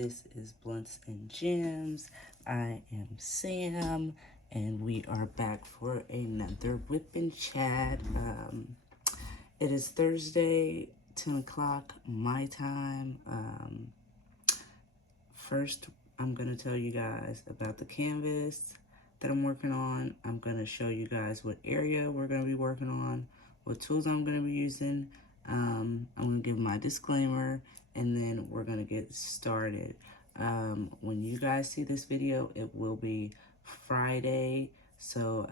This is Blunts and Gems. I am Sam, and we are back for another Wip and Chat. It is Thursday, 10 o'clock my time. First, I'm going to tell you guys about the canvas that I'm working on. I'm going to show you guys what area we're going to be working on, what tools I'm going to be using. I'm going to give my disclaimer, and then we're going to get started. When you guys see this video, it will be Friday. So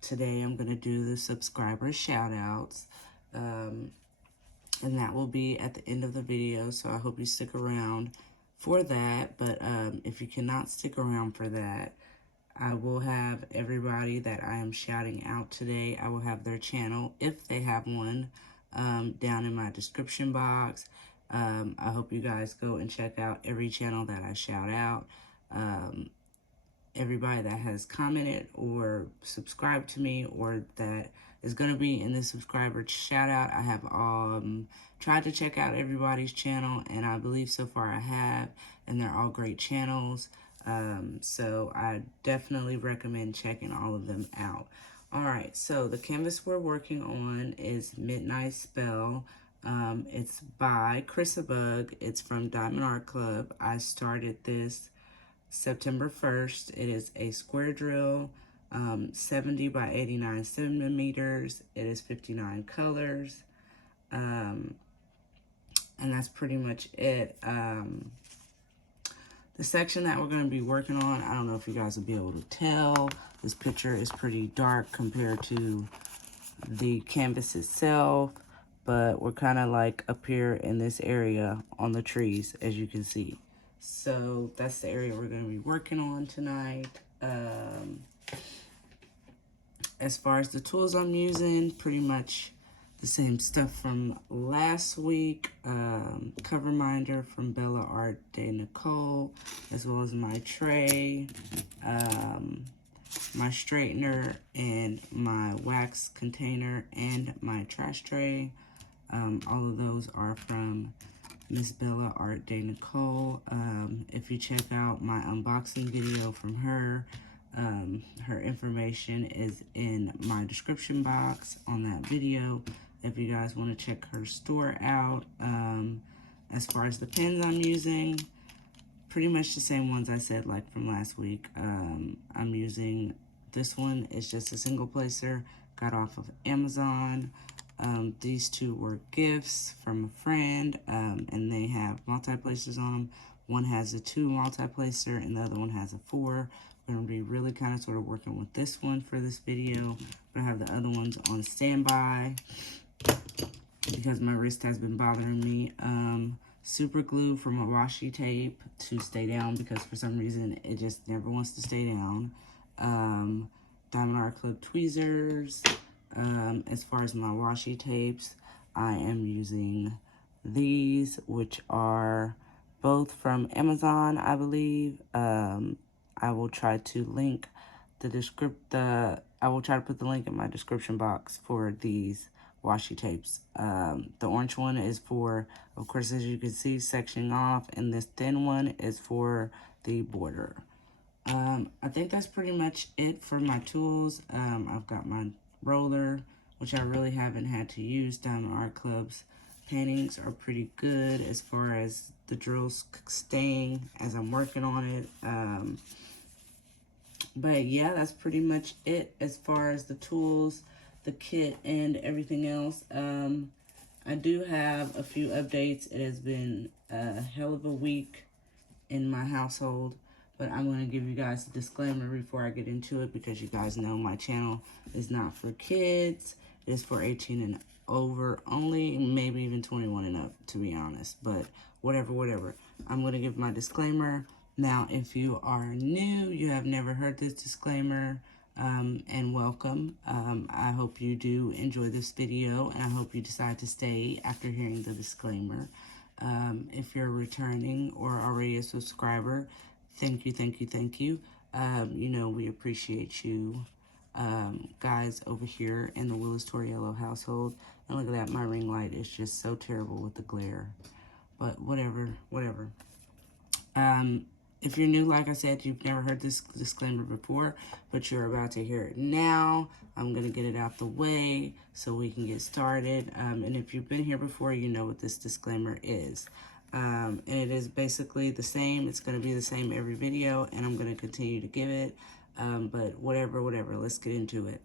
today I'm going to do the subscriber shout outs. And that will be at the end of the video. So I hope you stick around for that. But if you cannot stick around for that, I will have everybody that I am shouting out today, I will have their channel, if they have one, down in my description box. I hope you guys go and check out every channel that I shout out. Everybody that has commented or subscribed to me or that is going to be in the subscriber shout out, I have tried to check out everybody's channel, and I believe so far I have, and they're all great channels. So I definitely recommend checking all of them out. Alright, so the canvas we're working on is Midnight Spell. It's by Bug. It's from Diamond Art Club. I started this September 1st. It is a square drill, 70 by 89 centimeters. It is 59 colors. And that's pretty much it. The section that we're going to be working on, I don't know if you guys will be able to tell. This picture is pretty dark compared to the canvas itself, but we're kind of like up here in this area on the trees, as you can see. So that's the area we're going to be working on tonight. As far as the tools I'm using, pretty much the same stuff from last week. Cover minder from Bella Art de Nicole, as well as my tray, my straightener, and my wax container, and my trash tray. All of those are from Miss Bella Art de Nicole. If you check out my unboxing video from her, her information is in my description box on that video. If you guys want to check her store out. As far as the pens I'm using, pretty much the same ones I said like from last week. I'm using this one. It's just a single placer, got off of Amazon. These two were gifts from a friend, and they have multi-placers on them. One has a 2 multi-placer and the other one has a 4. We're going to be really kind of sort of working with this one for this video, but I have the other ones on standby because my wrist has been bothering me. Super glue from a Washi Tape to stay down because for some reason it just never wants to stay down. Diamond Art Club tweezers. As far as my washi tapes, I am using these, which are both from Amazon, I believe. I will try to link I will try to put the link in my description box for these washi tapes. The orange one is for, of course, as you can see, sectioning off, and this thin one is for the border. I think that's pretty much it for my tools. I've got my roller, which I really haven't had to use. Diamond Art Club's paintings are pretty good as far as the drills staying as I'm working on it. But yeah, that's pretty much it as far as the tools, the kit, and everything else. I do have a few updates. It has been a hell of a week in my household, but I'm going to give you guys a disclaimer before I get into it, because you guys know my channel is not for kids. It is for 18 and over only, maybe even 21 and up, to be honest. But whatever. I'm going to give my disclaimer. Now, if you are new, you have never heard this disclaimer, and welcome. I hope you do enjoy this video, and I hope you decide to stay after hearing the disclaimer. If you're returning or already a subscriber, thank you. You know, we appreciate you, guys over here in the Willis-Toriello household. And look at that, my ring light is just so terrible with the glare. But whatever. If you're new, like I said, you've never heard this disclaimer before, but you're about to hear it now. I'm going to get it out the way so we can get started. And if you've been here before, you know what this disclaimer is. And it is basically the same. It's going to be the same every video, and I'm going to continue to give it. But whatever, let's get into it.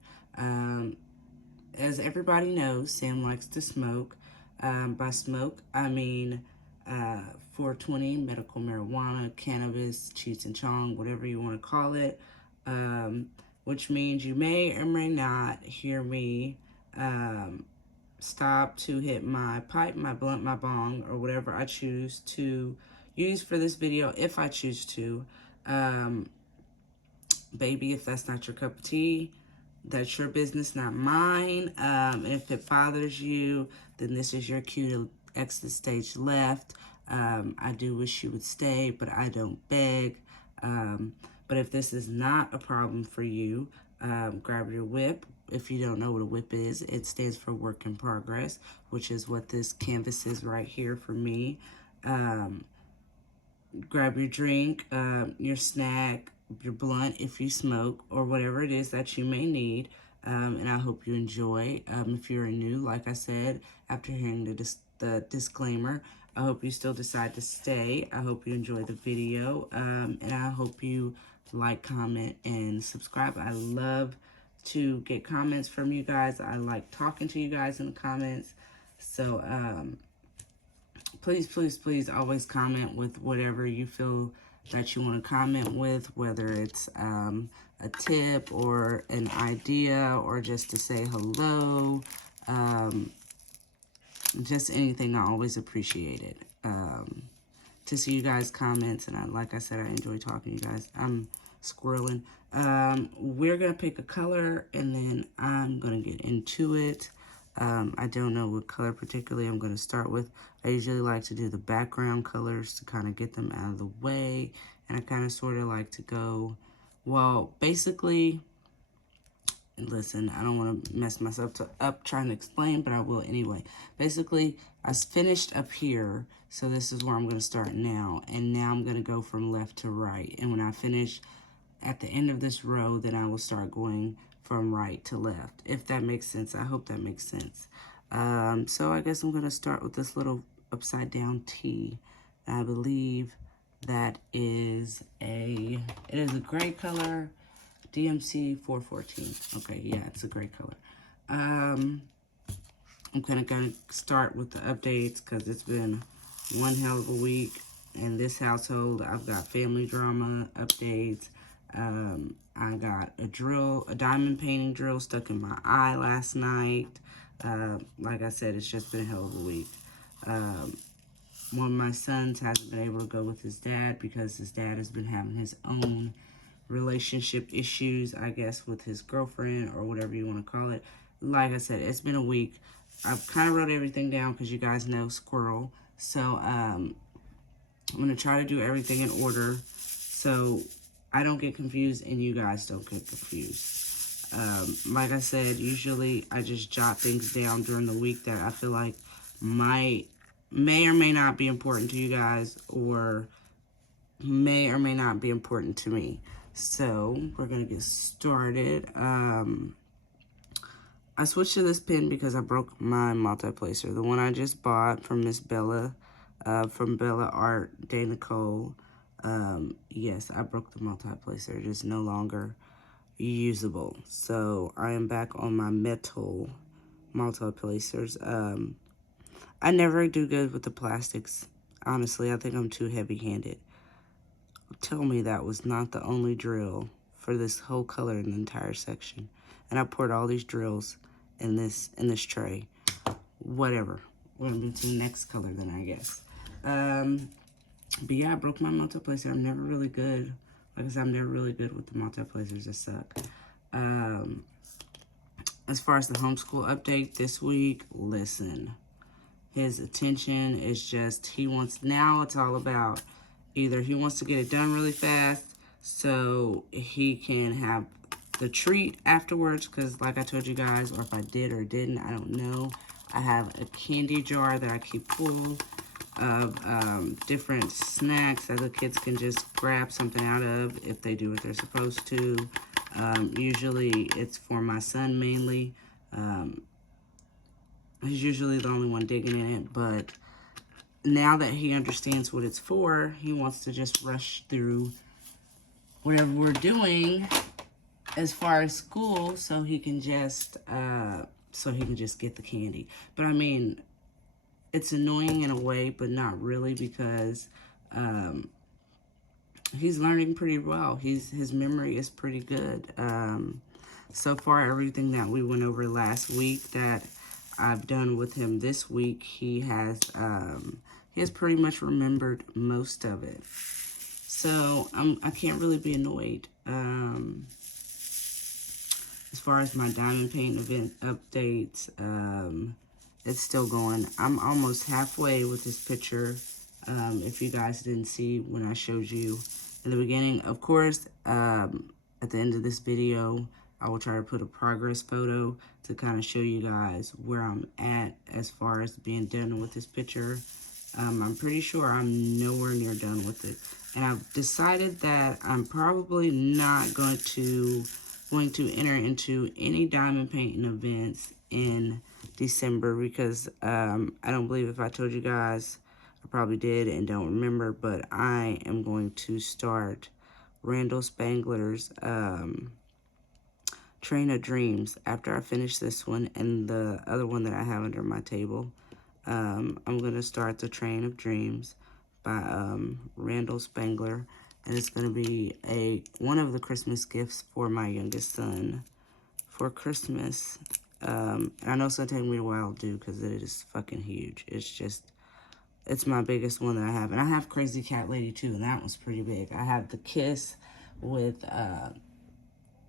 As everybody knows, Sam likes to smoke. By smoke, I mean 420, medical marijuana, cannabis, Cheech and Chong, whatever you want to call it. Which means you may or may not hear me stop to hit my pipe, my blunt, my bong, or whatever I choose to use for this video, if I choose to. Baby, if that's not your cup of tea, that's your business, not mine. And if it bothers you, then this is your cue to exit stage left. I do wish you would stay, but I don't beg. But if this is not a problem for you, grab your whip. If you don't know what a whip is, it stands for work in progress, which is what this canvas is right here for me. Grab your drink, your snack, your blunt if you smoke, or whatever it is that you may need. And I hope you enjoy. If you're new, like I said, after hearing the disclaimer, I hope you still decide to stay. I hope you enjoy the video. And I hope you like, comment, and subscribe. I love to get comments from you guys. I like talking to you guys in the comments. So, please always comment with whatever you feel that you want to comment with, whether it's a tip or an idea or just to say hello. Just anything, I always appreciate it. To see you guys' comments, and like I said, I enjoy talking to you guys. I'm squirreling. We're going to pick a color, and then I'm going to get into it. I don't know what color particularly I'm going to start with. I usually like to do the background colors to kind of get them out of the way. And I kind of sort of like to go, well, basically, listen, I don't want to mess myself up trying to explain, but I will anyway. Basically, I finished up here, so this is where I'm going to start now. And now I'm going to go from left to right. And when I finish at the end of this row, then I will start going from right to left, if that makes sense. I hope that makes sense. So I guess I'm going to start with this little upside down T. I believe that is it is a gray color, DMC 414. Okay, yeah, it's a gray color. I'm kind of going to start with the updates because it's been one hell of a week in this household. I've got family drama updates. I got a diamond painting drill stuck in my eye last night. Like I said, it's just been a hell of a week. One of my sons hasn't been able to go with his dad because his dad has been having his own relationship issues, I guess, with his girlfriend or whatever you want to call it. Like I said, it's been a week. I've kind of wrote everything down because you guys know squirrel. So, I'm going to try to do everything in order so I don't get confused and you guys don't get confused. Like I said, usually I just jot things down during the week that I feel like may or may not be important to you guys, or may or may not be important to me. So we're going to get started. I switched to this pen because I broke my multi-placer. The one I just bought from Miss Bella, from Bella Art, Day Nicole. Yes, I broke the multi-placer. It is no longer usable. So I am back on my metal multi-placers. I never do good with the plastics. Honestly, I think I'm too heavy-handed. Tell me that was not the only drill for this whole color in the entire section. And I poured all these drills in this tray. Whatever. We're gonna move to the next color then, I guess. But yeah, I broke my multi-placer. I'm never really good. Like I said, I'm never really good with the multi-placers. They suck. As far as the homeschool update this week, listen. His attention is just, now it's all about either he wants to get it done really fast so he can have the treat afterwards, because like I told you guys, or if I did or didn't, I don't know. I have a candy jar that I keep full. of different snacks that the kids can just grab something out of if they do what they're supposed to. Usually it's for my son mainly. He's usually the only one digging in it, but now that he understands what it's for, he wants to just rush through whatever we're doing as far as school so he can just get the candy. But I mean, it's annoying in a way, but not really, because he's learning pretty well. His memory is pretty good. So far, everything that we went over last week that I've done with him this week, he has pretty much remembered most of it. So I can't really be annoyed. As far as my diamond paint event updates, it's still going. I'm almost halfway with this picture. If you guys didn't see when I showed you in the beginning, of course, at the end of this video, I will try to put a progress photo to kind of show you guys where I'm at as far as being done with this picture. I'm pretty sure I'm nowhere near done with it. And I've decided that I'm probably not going to enter into any diamond painting events in December, because I don't believe if I told you guys, I probably did and don't remember, but I am going to start Randall Spangler's Train of Dreams after I finish this one and the other one that I have under my table. I'm going to start the Train of Dreams by Randall Spangler, and it's going to be one of the Christmas gifts for my youngest son for Christmas. And I know it's going to take me a while to do because it is fucking huge. It's my biggest one that I have. And I have Crazy Cat Lady too, and that one's pretty big. I have the Kiss with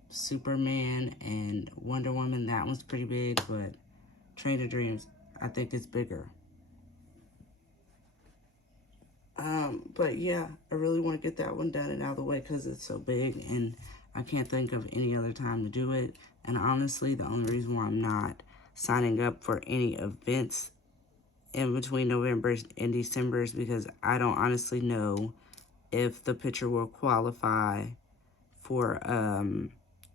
Superman and Wonder Woman. That one's pretty big, but Train of Dreams, I think it's bigger. But yeah, I really want to get that one done and out of the way because it's so big and I can't think of any other time to do it. And honestly, the only reason why I'm not signing up for any events in between November and December is because I don't honestly know if the picture will qualify for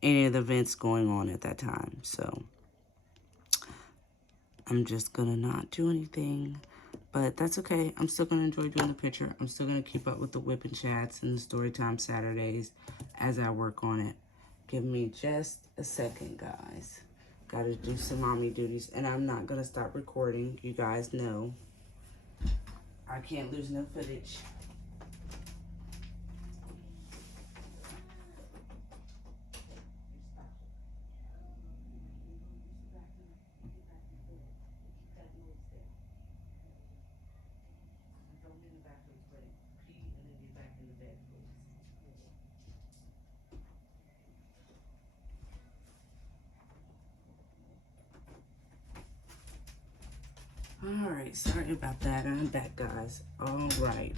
any of the events going on at that time. So I'm just gonna not do anything, but that's okay. I'm still gonna enjoy doing the picture. I'm still gonna keep up with the Wip&Chats and the Storytime Saturdays as I work on it. Give me just a second, guys. Gotta do some mommy duties, and I'm not gonna stop recording. You guys know I can't lose no footage. Alright, sorry about that. I'm back, guys. Alright.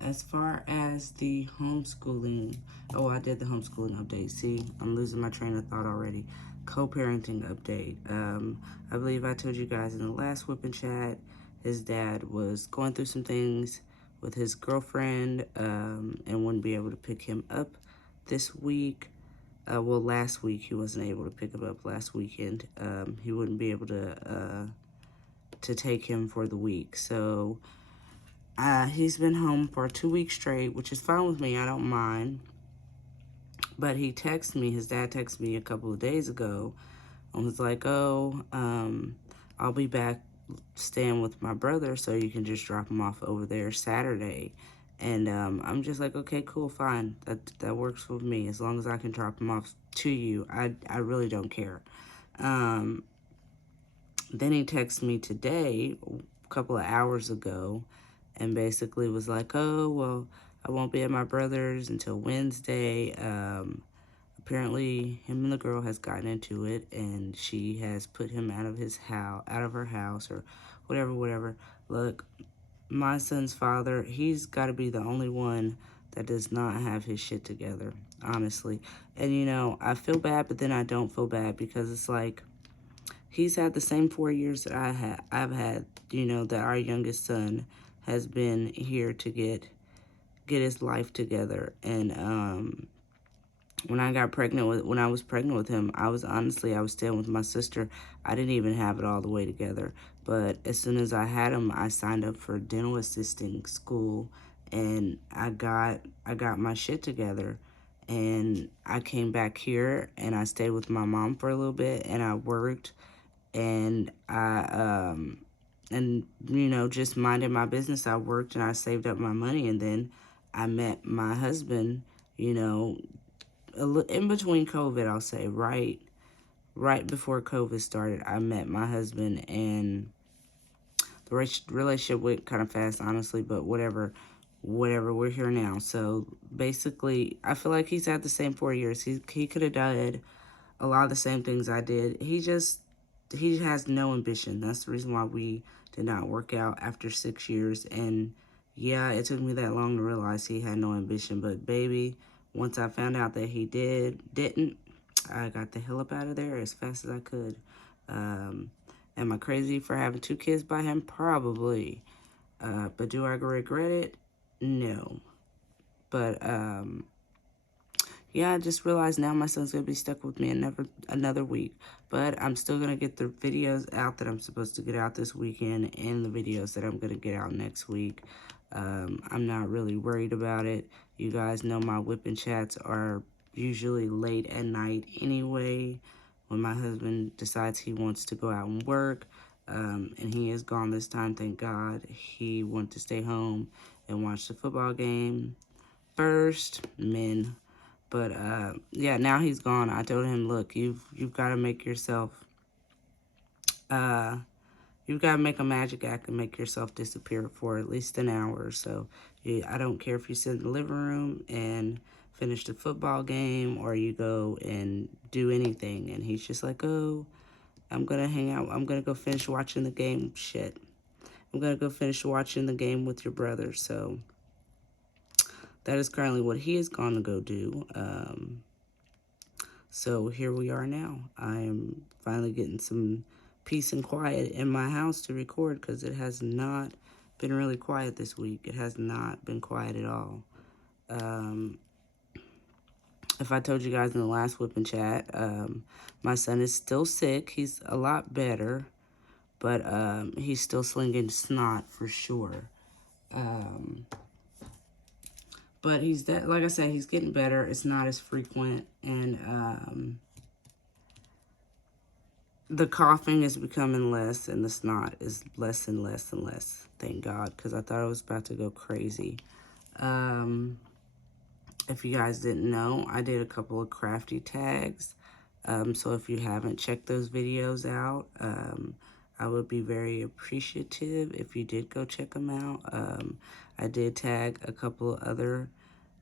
As far as the homeschooling, I did the homeschooling update. See, I'm losing my train of thought already. Co-parenting update. I believe I told you guys in the last Wip&Chat, his dad was going through some things with his girlfriend, and wouldn't be able to pick him up this week. Well, last week he wasn't able to pick him up last weekend. He wouldn't be able to take him for the week. So he's been home for 2 weeks straight, which is fine with me. I don't mind. But he texted me, his dad texted me a couple of days ago and was like, I'll be back staying with my brother, so you can just drop him off over there Saturday. And I'm just like, okay, cool, fine. That works with me. As long as I can drop him off to you, I really don't care. Then he texted me today, a couple of hours ago, and basically was like, oh, well, I won't be at my brother's until Wednesday. Apparently, him and the girl has gotten into it, and she has put him out of her house, or whatever. Look, my son's father, he's got to be the only one that does not have his shit together, honestly. And, I feel bad, but then I don't feel bad, because it's like, he's had the same 4 years that I've had, you know, that our youngest son has been here to get his life together. And when I was pregnant with him, I was staying with my sister. I didn't even have it all the way together. But as soon as I had him, I signed up for dental assisting school, and I got my shit together. And I came back here and I stayed with my mom for a little bit, and I worked, and and you know, just minded my business. I worked and I saved up my money, and then I met my husband, you know, in between COVID, I'll say, right before COVID started, I met my husband, and the relationship went kind of fast, honestly, but whatever, we're here now. So basically, I feel like he's had the same 4 years. He could have done a lot of the same things I did. He has no ambition. That's the reason why we did not work out after 6 years. And yeah, it took me that long to realize he had no ambition. But baby, once I found out that he didn't, I got the hell up out of there as fast as I could. Am I crazy for having 2 kids by him? Probably. But do I regret it? No. But yeah, I just realized now my son's going to be stuck with me another week. But I'm still going to get the videos out that I'm supposed to get out this weekend, and the videos that I'm going to get out next week. I'm not really worried about it. You guys know my Wip&Chats are usually late at night anyway, when my husband decides he wants to go out and work. And he is gone this time, thank God. He wanted to stay home and watch the football game first. Men. But yeah, now he's gone. I told him, look, you've got to make yourself, you've got to make a magic act and make yourself disappear for at least an hour or so. I don't care if you sit in the living room and finish the football game, or you go and do anything. And he's just like, oh, I'm going to hang out. I'm going to go finish watching the game. Shit. I'm going to go finish watching the game with your brother. So that is currently what he is going to go do. So here we are now. I am finally getting some peace and quiet in my house to record, because it has not been really quiet this week. It has not been quiet at all. If I told you guys in the last Wip&Chat, my son is still sick. He's a lot better, but he's still slinging snot for sure. But like I said, he's getting better. It's not as frequent, and the coughing is becoming less, and the snot is less and less and less. Thank God, because I thought I was about to go crazy. If you guys didn't know, I did a couple of crafty tags. So if you haven't checked those videos out, I would be very appreciative if you did go check them out. I did tag a couple of other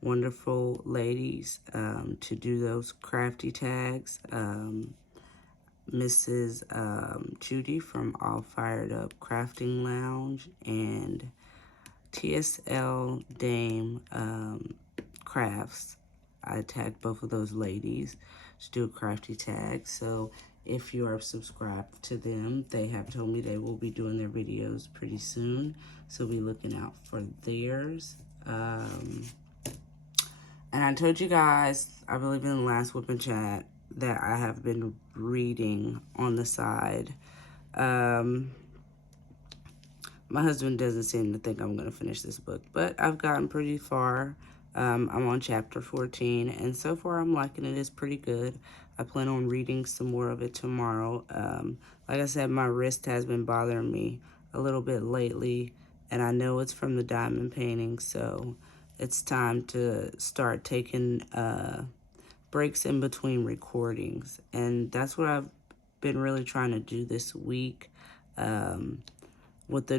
wonderful ladies to do those crafty tags. Mrs. Judy from Allfiredupcraftinglounge and TSL Dame Crafts. I tagged both of those ladies to do a crafty tag. So if you are subscribed to them, they have told me they will be doing their videos pretty soon. So be looking out for theirs. And I told you guys, I believe in the last Wip&Chat, that I have been reading on the side. My husband doesn't seem to think I'm going to finish this book, but I've gotten pretty far. I'm on chapter 14, and so far I'm liking it. It's pretty good. I plan on reading some more of it tomorrow. Like I said, my wrist has been bothering me a little bit lately, and I know it's from the diamond painting, so it's time to start taking breaks in between recordings, and that's what I've been really trying to do this week. With the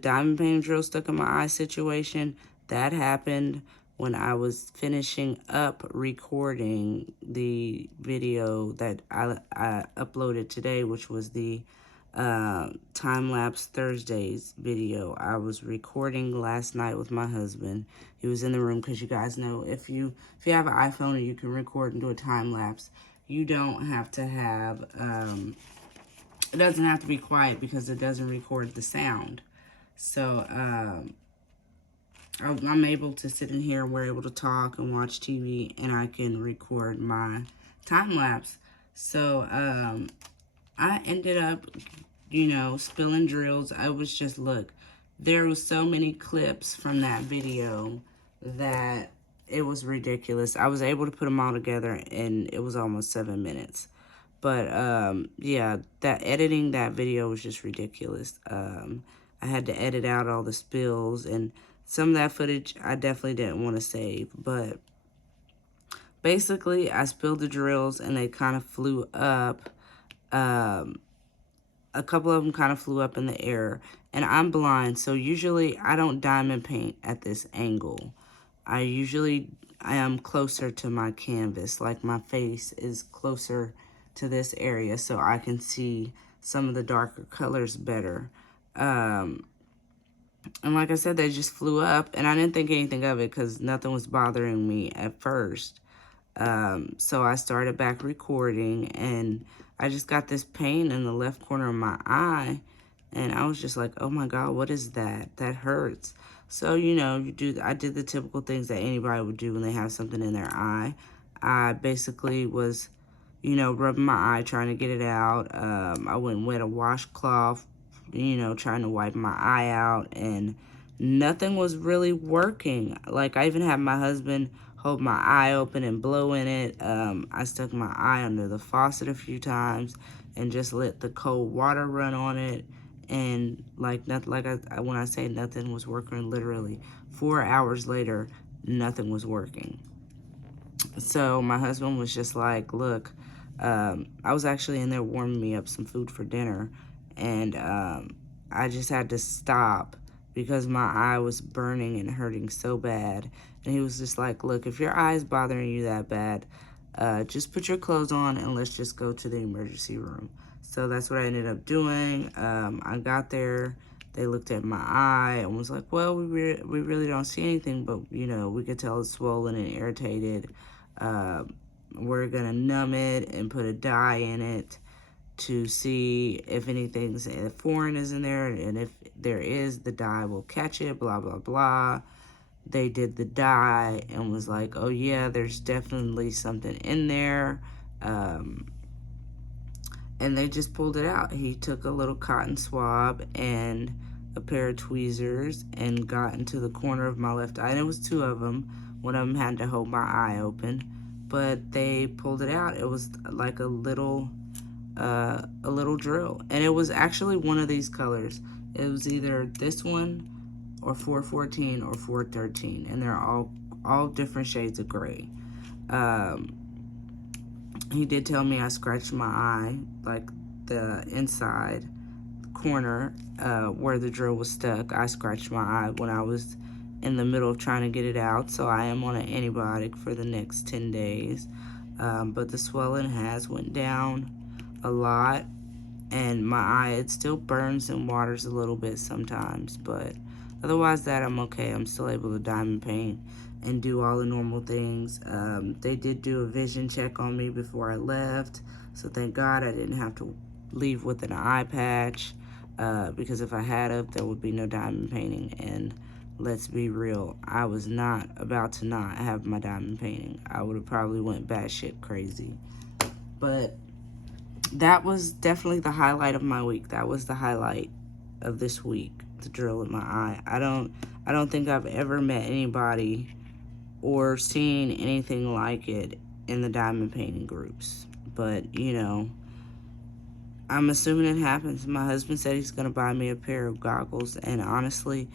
diamond painting drill stuck in my eye situation, that happened when I was finishing up recording the video that I uploaded today, which was the time-lapse Thursdays video. I was recording last night with my husband. He was in the room, because you guys know, if you have an iPhone and you can record and do a time-lapse, you don't have to have it doesn't have to be quiet because it doesn't record the sound. So, I'm able to sit in here and we're able to talk and watch TV, and I can record my time lapse. So, I ended up, you know, spilling drills. I was just, look, there was so many clips from that video that it was ridiculous. I was able to put them all together, and it was almost 7 minutes. But, yeah, editing that video was just ridiculous. I had to edit out all the spills, and some of that footage I definitely didn't want to save. But basically, I spilled the drills, and they kind of flew up. A couple of them kind of flew up in the air. And I'm blind, so usually I don't diamond paint at this angle. I am closer to my canvas, like my face is closer to this area, so I can see some of the darker colors better. And like I said, they just flew up, and I didn't think anything of it because nothing was bothering me at first. So I started back recording, and I just got this pain in the left corner of my eye, and I was just like, oh my God, what is that? That hurts. So, you know, I did the typical things that anybody would do when they have something in their eye. I basically was, you know, rubbing my eye, trying to get it out. I went and wet a washcloth, you know, trying to wipe my eye out, and nothing was really working. Like, I even had my husband hold my eye open and blow in it. I stuck my eye under the faucet a few times and just let the cold water run on it. And like nothing, when I say nothing was working, literally 4 hours later, nothing was working. So my husband was just like, look, I was actually in there warming me up some food for dinner, and I just had to stop because my eye was burning and hurting so bad. And he was just like, look, if your eye is bothering you that bad, just put your clothes on and let's just go to the emergency room. So that's what I ended up doing. I got there, they looked at my eye and was like, well, we really don't see anything, but, you know, we could tell it's swollen and irritated. We're gonna numb it and put a dye in it to see if anything's foreign is in there, and if there is, the dye will catch it, blah, blah, blah. They did the dye and was like, oh yeah, there's definitely something in there. And they just pulled it out. He took a little cotton swab and a pair of tweezers and got into the corner of my left eye. And it was 2 of them. One of them had to hold my eye open, but they pulled it out. It was like a little drill, and it was actually one of these colors. It was either this one or 414 or 413, and they're all different shades of gray. He did tell me I scratched my eye, like the inside corner where the drill was stuck. I scratched my eye when I was in the middle of trying to get it out, so I am on an antibiotic for the next 10 days. But the swelling has went down a lot, and my eye, it still burns and waters a little bit sometimes, but otherwise that I'm okay. I'm still able to diamond paint and do all the normal things. They did do a vision check on me before I left, so thank God I didn't have to leave with an eye patch, because if I had of, there would be no diamond painting. And let's be real, I was not about to not have my diamond painting. I would have probably went batshit crazy. But that was definitely the highlight of my week. That was the highlight of this week, the drill in my eye. I don't think I've ever met anybody or seen anything like it in the diamond painting groups. But, you know, I'm assuming it happens. My husband said he's going to buy me a pair of goggles, and honestly,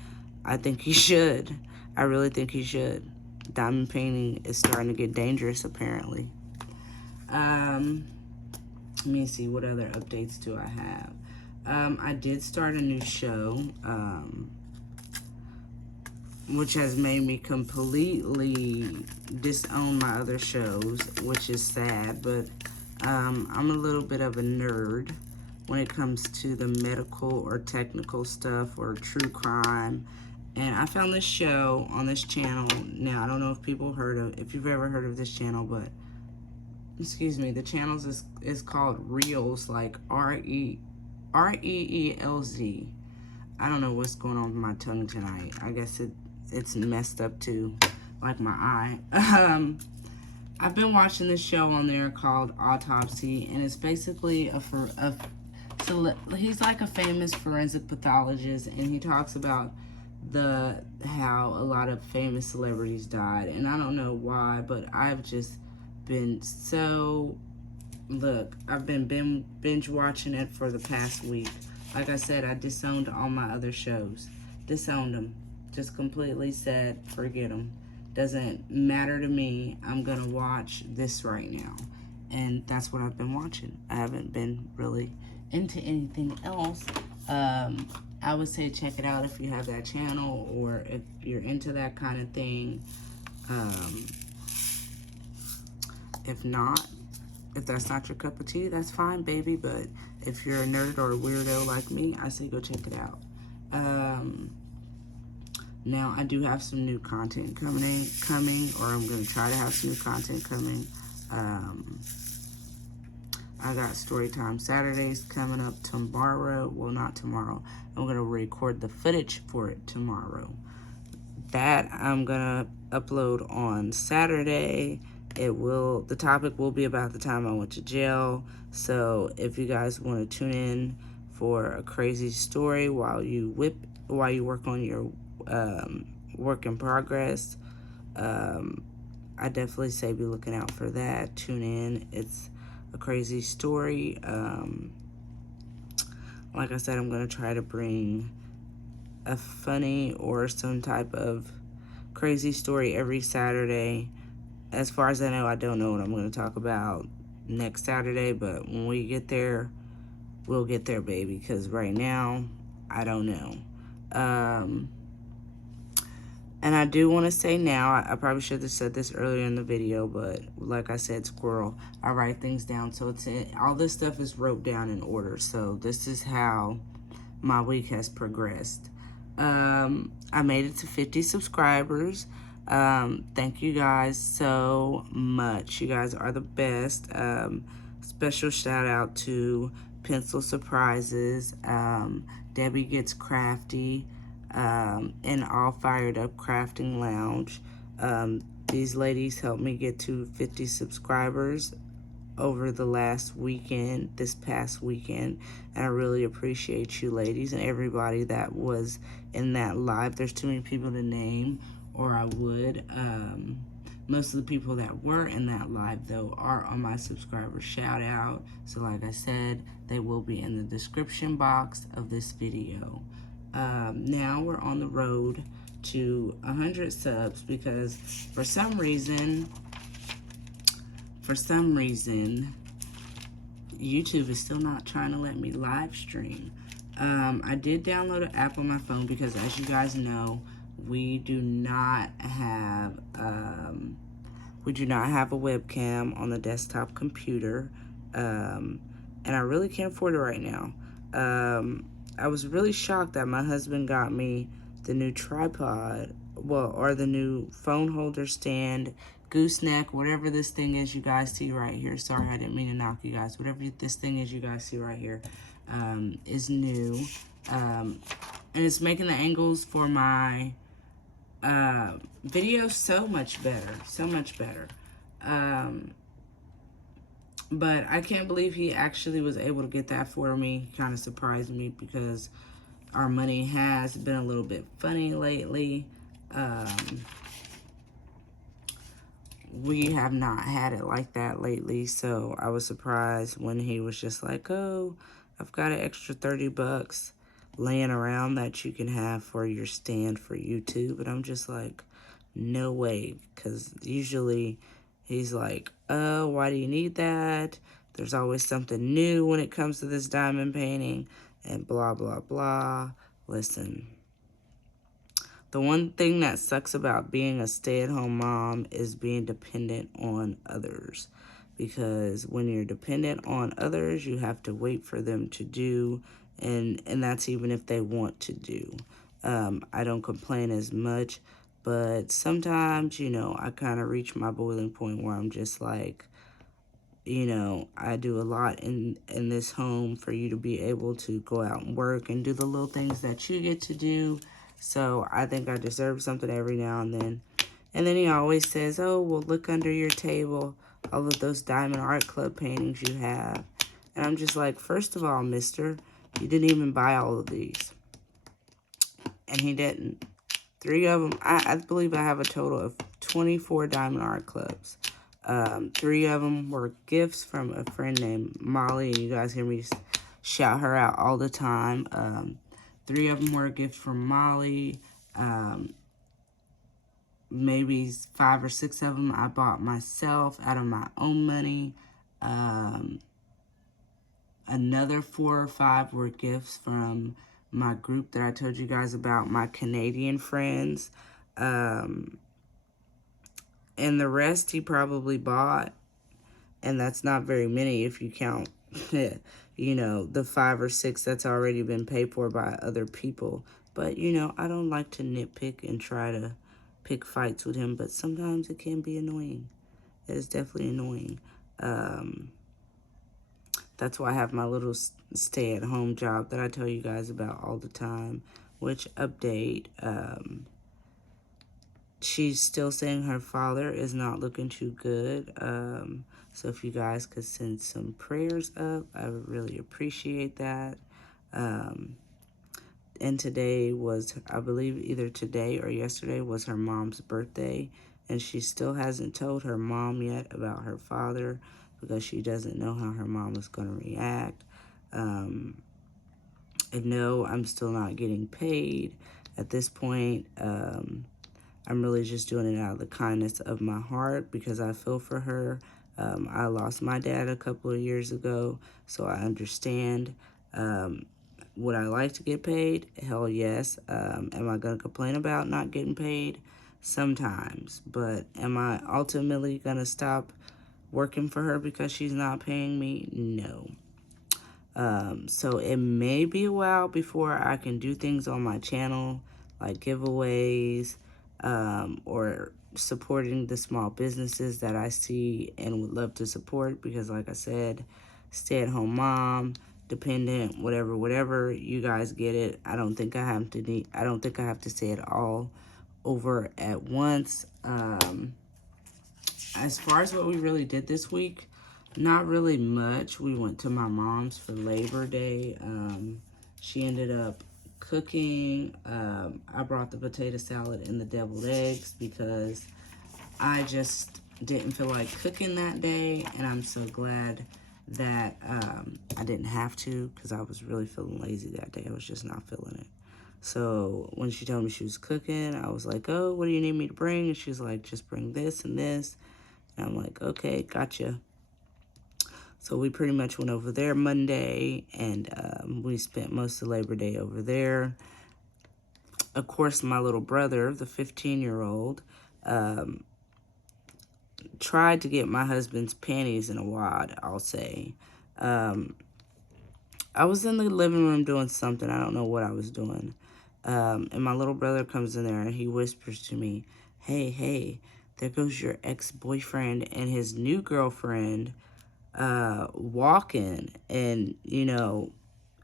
I think he should. I really think he should. Diamond painting is starting to get dangerous, apparently. Let me see, what other updates do I have? I did start a new show, which has made me completely disown my other shows, which is sad, but I'm a little bit of a nerd when it comes to the medical or technical stuff or true crime. And I found this show on this channel. Now, I don't know if if you've ever heard of this channel, but excuse me, the channel is called Reels, like R-E ReElz. I don't know what's going on with my tongue tonight. I guess it's messed up too, like my eye. I've been watching this show on there called Autopsy, and it's basically he's like a famous forensic pathologist, and he talks about how a lot of famous celebrities died, and I don't know why, but I've just been I've been binge watching it for the past week. Like I said, I disowned all my other shows. Disowned them. Just completely said, forget them. Doesn't matter to me. I'm going to watch this right now. And that's what I've been watching. I haven't been really into anything else. I would say check it out if you have that channel or if you're into that kind of thing. If not, if that's not your cup of tea, that's fine, baby. But if you're a nerd or a weirdo like me, I say go check it out. Now, I do have some new content coming, or I'm going to try to have some new content coming. I got Storytime Saturdays coming up tomorrow. Well, not tomorrow. I'm going to record the footage for it tomorrow. That I'm going to upload on Saturday. The topic will be about the time I went to jail. So if you guys want to tune in for a crazy story while you work on your work in progress, I definitely say be looking out for that. Tune in. It's a crazy story. Like I said, I'm going to try to bring a funny or some type of crazy story every Saturday. As far as I know, I don't know what I'm going to talk about next Saturday, but when we get there, we'll get there, baby, because right now, I don't know. And I do want to say now, I probably should have said this earlier in the video, but like I said, squirrel, I write things down. So all this stuff is wrote down in order. So this is how my week has progressed. I made it to 50 subscribers. Thank you guys so much. You guys are the best. Special shout out to Pencil Surprises, Debbie Gets Crafty, and Allfiredupcraftinglounge. These ladies helped me get to 50 subscribers over this past weekend, and I really appreciate you ladies and everybody that was in that live. There's too many people to name, or I would. Most of the people that were in that live, though, are on my subscriber shout out. So like I said, they will be in the description box of this video. Now we're on the road to 100 subs because for some reason, YouTube is still not trying to let me live stream. I did download an app on my phone because, as you guys know, we do not have a webcam on the desktop computer, and I really can't afford it right now. I was really shocked that my husband got me the new tripod, or the new phone holder stand, gooseneck, whatever this thing is you guys see right here. Sorry, I didn't mean to knock you guys. Whatever this thing is you guys see right here is new. And it's making the angles for my video so much better. But I can't believe he actually was able to get that for me. Kind of surprised me because our money has been a little bit funny lately. We have not had it like that lately, so I was surprised when he was just like, oh, I've got an extra 30 bucks laying around that you can have for your stand for YouTube. And I'm just like, no way, because usually he's like, oh, why do you need that? There's always something new when it comes to this diamond painting, and blah, blah, blah. Listen, the one thing that sucks about being a stay-at-home mom is being dependent on others. Because when you're dependent on others, you have to wait for them to do, and that's even if they want to do. I don't complain as much, but sometimes, I kind of reach my boiling point where I'm just like, you know, I do a lot in this home for you to be able to go out and work and do the little things that you get to do. So I think I deserve something every now and then. And then he always says, oh, well, look under your table, all of those Diamond Art Club paintings you have. And I'm just like, first of all, mister, you didn't even buy all of these. And he didn't. 3 of them, I believe I have a total of 24 Diamond Art Clubs. 3 of them were gifts from a friend named Molly, and you guys hear me shout her out all the time. 3 of them were a gift from Molly. Maybe 5 or 6 of them I bought myself out of my own money. Another 4 or 5 were gifts from my group that I told you guys about, my Canadian friends. And the rest he probably bought. And that's not very many if you count, you know, the 5 or 6 that's already been paid for by other people. But, you know, I don't like to nitpick and try to pick fights with him, but sometimes it can be annoying. It is definitely annoying. That's why I have my little stay-at-home job that I tell you guys about all the time, which update, she's still saying her father is not looking too good. So if you guys could send some prayers up, I would really appreciate that. And today was, I believe either today or yesterday was her mom's birthday. And she still hasn't told her mom yet about her father because she doesn't know how her mom is going to react. And no, I'm still not getting paid at this point. I'm really just doing it out of the kindness of my heart because I feel for her. I lost my dad a couple of years ago, so I understand. Would I like to get paid? Hell yes. Am I going to complain about not getting paid? Sometimes. But am I ultimately going to stop working for her because she's not paying me? No. So it may be a while before I can do things on my channel, like giveaways, or supporting the small businesses that I see and would love to support because, like I said, stay-at-home mom, dependent, whatever, you guys get it. I don't think I have to say it all over at once. As far as what we really did this week, not really much. We went to my mom's for Labor Day. She ended up cooking. I brought the potato salad and the deviled eggs because I just didn't feel like cooking that day, and I'm so glad that I didn't have to because I was really feeling lazy that day. I was just not feeling it. So when she told me she was cooking, I was like, oh, what do you need me to bring? And she's like, just bring this and this. And I'm like, okay, gotcha. So we pretty much went over there Monday, and we spent most of Labor Day over there. Of course, my little brother, the 15-year-old, tried to get my husband's panties in a wad, I'll say. I was in the living room doing something. I don't know what I was doing. And my little brother comes in there, and he whispers to me, hey, there goes your ex-boyfriend and his new girlfriend walking. And, you know,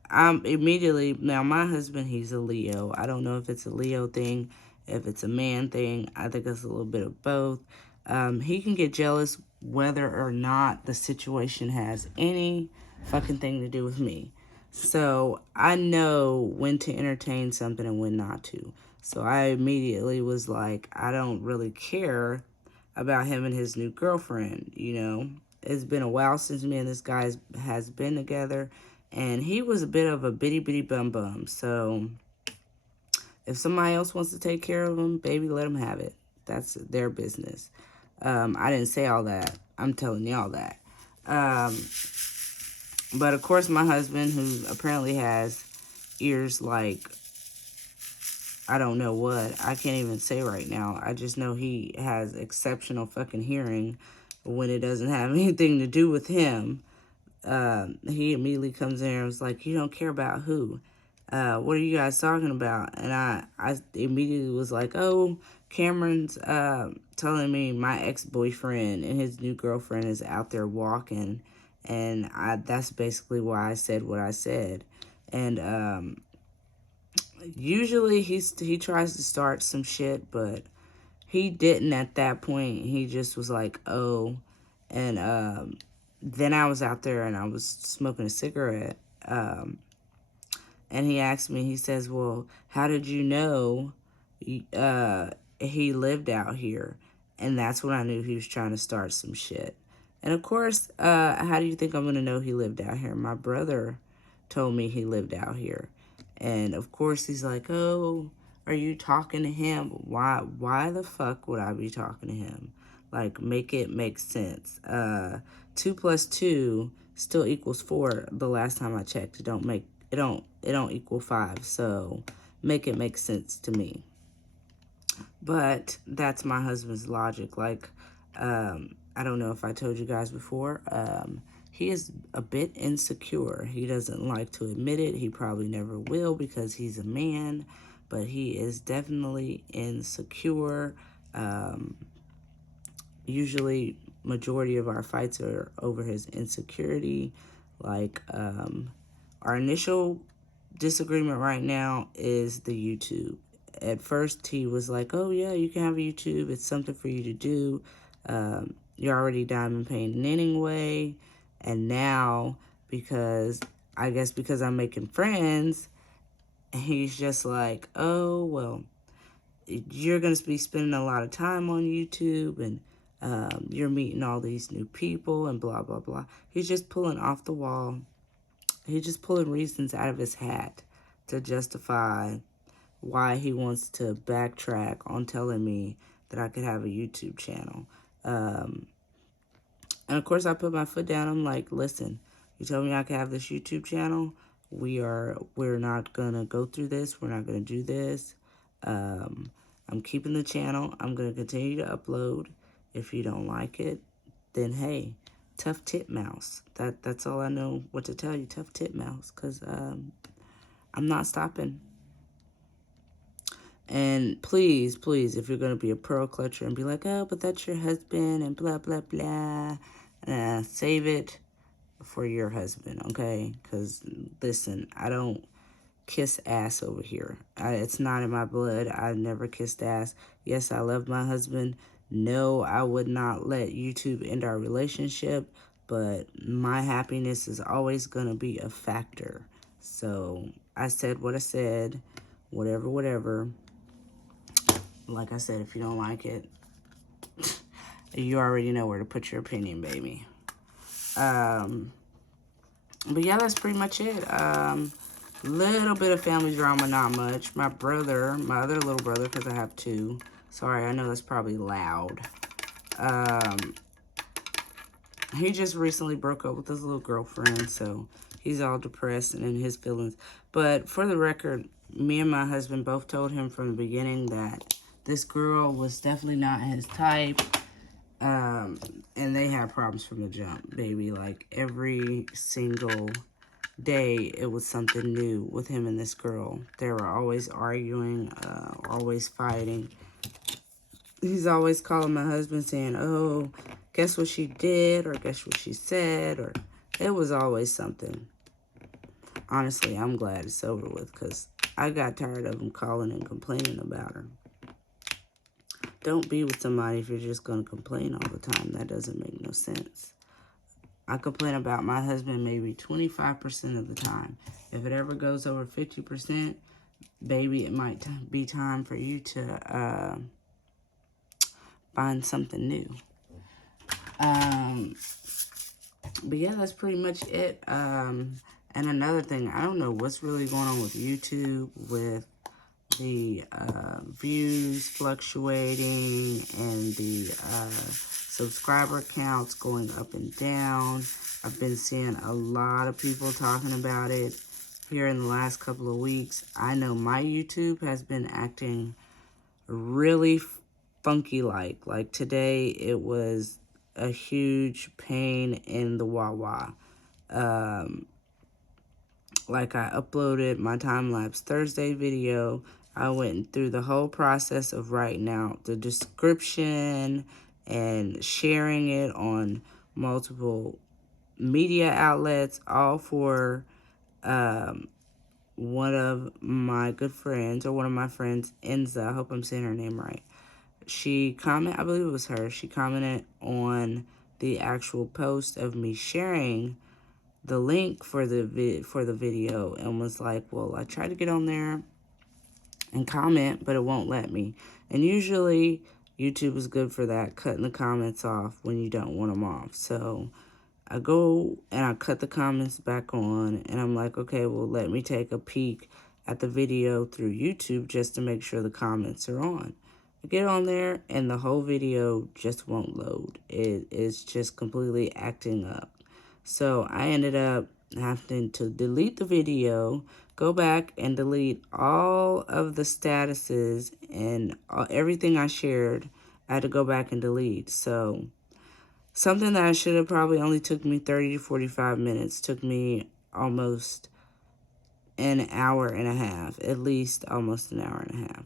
I'm immediately, now my husband, he's a Leo. I don't know if it's a Leo thing, if it's a man thing. I think it's a little bit of both. He can get jealous whether or not the situation has any fucking thing to do with me. So I know when to entertain something and when not to. So I immediately was like, I don't really care about him and his new girlfriend, you know. It's been a while since me and this guy has been together, and he was a bit of a bitty bum. So if somebody else wants to take care of him, baby, let them have it. That's their business. I didn't say all that. I'm telling y'all that. But of course, my husband, who apparently has ears like, I don't know what. I can't even say right now. I just know he has exceptional fucking hearing when it doesn't have anything to do with him. He immediately comes in and was like, you don't care about who? What are you guys talking about? And I immediately was like, oh, Cameron's telling me my ex-boyfriend and his new girlfriend is out there walking, and that's basically why I said what I said. And usually he tries to start some shit, but he didn't at that point. He just was like, oh. And then I was out there and I was smoking a cigarette. And he asked me, he says, well, how did you know he lived out here? And that's when I knew he was trying to start some shit. And of course, how do you think I'm going to know he lived out here? My brother told me he lived out here. And of course, he's like, oh, are you talking to him? Why the fuck would I be talking to him? Like, make it make sense. 2 plus 2 still equals 4. The last time I checked, it don't equal 5. So make it make sense to me. But that's my husband's logic. Like, I don't know if I told you guys before. He is a bit insecure. He doesn't like to admit it. He probably never will because he's a man. But he is definitely insecure. Usually, majority of our fights are over his insecurity. Like, our initial disagreement right now is the YouTube. At first, he was like, oh, yeah, you can have a YouTube. It's something for you to do. You're already diamond painting anyway. And now, because I'm making friends, he's just like, oh, well, you're going to be spending a lot of time on YouTube, and you're meeting all these new people and blah, blah, blah. He's just pulling off the wall. He's just pulling reasons out of his hat to justify why he wants to backtrack on telling me that I could have a YouTube channel. And of course, I put my foot down. I'm like, listen, you told me I could have this YouTube channel. We're not gonna go through this. We're not gonna do this. I'm keeping the channel. I'm gonna continue to upload. If you don't like it, then hey, tough tit mouse. That's all I know what to tell you. Tough tit mouse, cause I'm not stopping. And please, please, if you're going to be a pearl clutcher and be like, oh, but that's your husband and blah, blah, blah, save it for your husband, okay? Because, listen, I don't kiss ass over here. It's not in my blood. I never kissed ass. Yes, I love my husband. No, I would not let YouTube end our relationship, but my happiness is always going to be a factor. So I said what I said, whatever, whatever. Like I said, if you don't like it, you already know where to put your opinion, baby. But yeah, that's pretty much it. Little bit of family drama, not much. My brother, my other little brother, because I have 2. Sorry, I know that's probably loud. He just recently broke up with his little girlfriend, so he's all depressed and in his feelings. But for the record, me and my husband both told him from the beginning that this girl was definitely not his type. And they had problems from the jump, baby. Like, every single day, it was something new with him and this girl. They were always arguing, always fighting. He's always calling my husband saying, oh, guess what she did, or guess what she said, or it was always something. Honestly, I'm glad it's over with, because I got tired of him calling and complaining about her. Don't be with somebody if you're just going to complain all the time. That doesn't make no sense. I complain about my husband maybe 25% of the time. If it ever goes over 50%, baby, it might be time for you to find something new. But yeah, that's pretty much it. And another thing, I don't know what's really going on with YouTube, with the views fluctuating and the subscriber counts going up and down. I've been seeing a lot of people talking about it here in the last couple of weeks. I know my YouTube has been acting really funky like today it was a huge pain in the wah-wah. Like, I uploaded my time-lapse Thursday video. I went through the whole process of writing out the description and sharing it on multiple media outlets, all for one of my good friends, or one of my friends, Enza. I hope I'm saying her name right. She commented, I believe it was her, she commented on the actual post of me sharing the link for the video, and was like, well, I tried to get on there and comment, but it won't let me. And usually YouTube is good for that, cutting the comments off when you don't want them off. So I go and I cut the comments back on, and I'm like, okay, well, let me take a peek at the video through YouTube just to make sure the comments are on. I get on there, and the whole video just won't load. It is just completely acting up. So I ended up having to delete the video, go back and delete all of the statuses and everything I shared. I had to go back and delete. So something that I should have probably only took me 30 to 45 minutes took me almost an hour and a half, at least almost an hour and a half.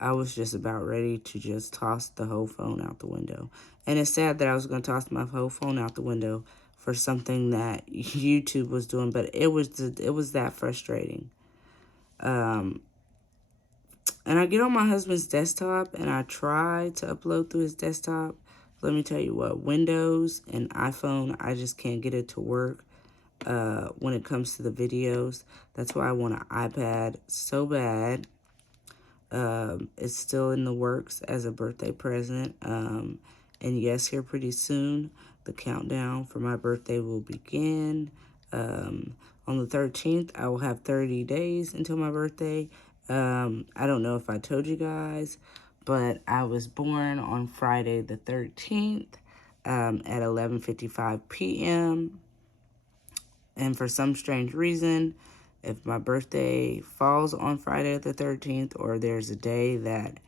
I was just about ready to just toss the whole phone out the window. And it's sad that I was going to toss my whole phone out the window for something that YouTube was doing, but it was that frustrating. And I get on my husband's desktop, and I try to upload through his desktop. Let me tell you what, Windows and iPhone, I just can't get it to work when it comes to the videos. That's why I want an iPad so bad. It's still in the works as a birthday present. And yes, here pretty soon, the countdown for my birthday will begin. On the 13th, I will have 30 days until my birthday. I don't know if I told you guys, but I was born on Friday the 13th at 11:55 p.m. And for some strange reason, if my birthday falls on Friday the 13th, or there's a day that,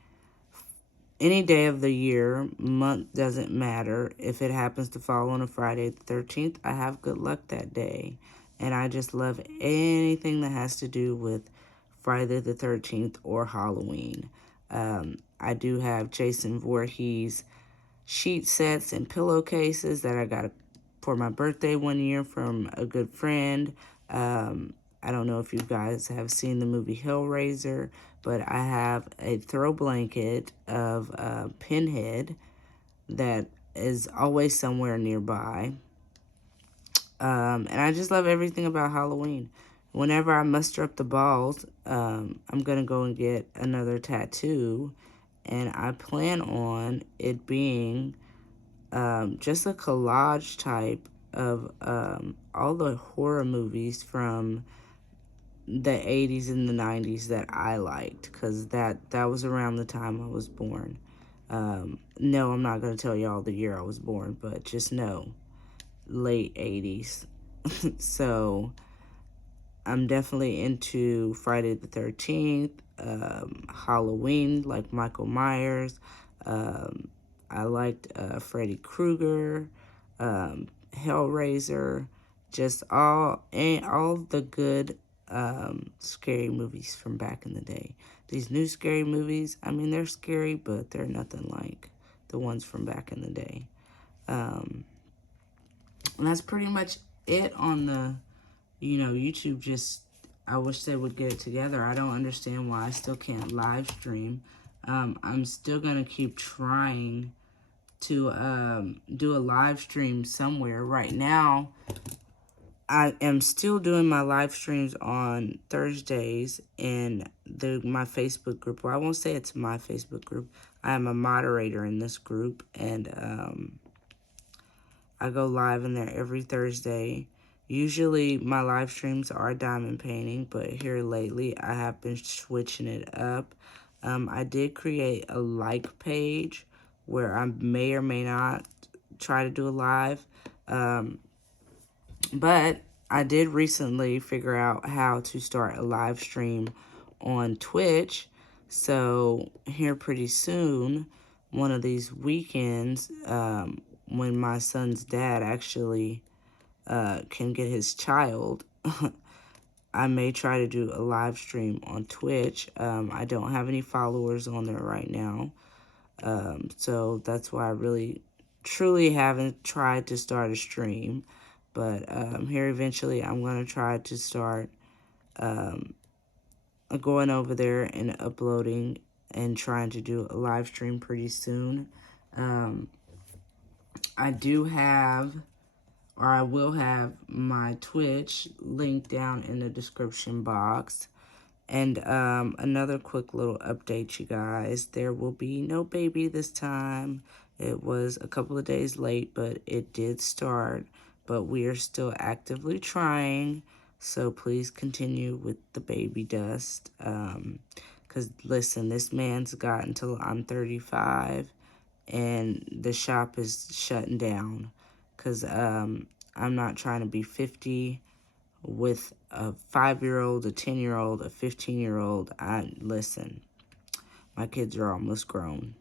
any day of the year, month, doesn't matter, if it happens to fall on a Friday the 13th, I have good luck that day. And I just love anything that has to do with Friday the 13th or Halloween. I do have Jason Voorhees sheet sets and pillowcases that I got for my birthday one year from a good friend. I don't know if you guys have seen the movie Hellraiser, but I have a throw blanket of Pinhead that is always somewhere nearby. And I just love everything about Halloween. Whenever I muster up the balls, I'm going to go and get another tattoo. And I plan on it being just a collage type of all the horror movies from the 80s and the 90s that I liked, because that was around the time I was born. No, I'm not going to tell y'all the year I was born, but just know, late 80s. So I'm definitely into Friday the 13th, Halloween, like Michael Myers. I liked Freddy Krueger, Hellraiser, just all the good scary movies from back in the day. These new scary movies, I mean, they're scary, but they're nothing like the ones from back in the day. And that's pretty much it on the, YouTube. Just, I wish they would get it together. I don't understand why I still can't live stream. I'm still going to keep trying to do a live stream somewhere. Right now, I am still doing my live streams on Thursdays in my Facebook group. Well, I won't say it's my Facebook group. I am a moderator in this group, and I go live in there every Thursday. Usually my live streams are diamond painting, but here lately I have been switching it up. I did create a like page where I may or may not try to do a live. But I did recently figure out how to start a live stream on Twitch. So here pretty soon, one of these weekends, when my son's dad actually can get his child, I may try to do a live stream on Twitch. I don't have any followers on there right now. So that's why I really, truly haven't tried to start a stream. But here eventually I'm going to try to start going over there and uploading and trying to do a live stream pretty soon. I do have, or I will have, my Twitch link down in the description box. And another quick little update, you guys. There will be no baby this time. It was a couple of days late, but it did start. But we are still actively trying. So please continue with the baby dust. Because listen, this man's got until I'm 35. And the shop is shutting down. Because I'm not trying to be 50 with a 5-year-old, a 10-year-old, a 15-year-old. Listen, my kids are almost grown.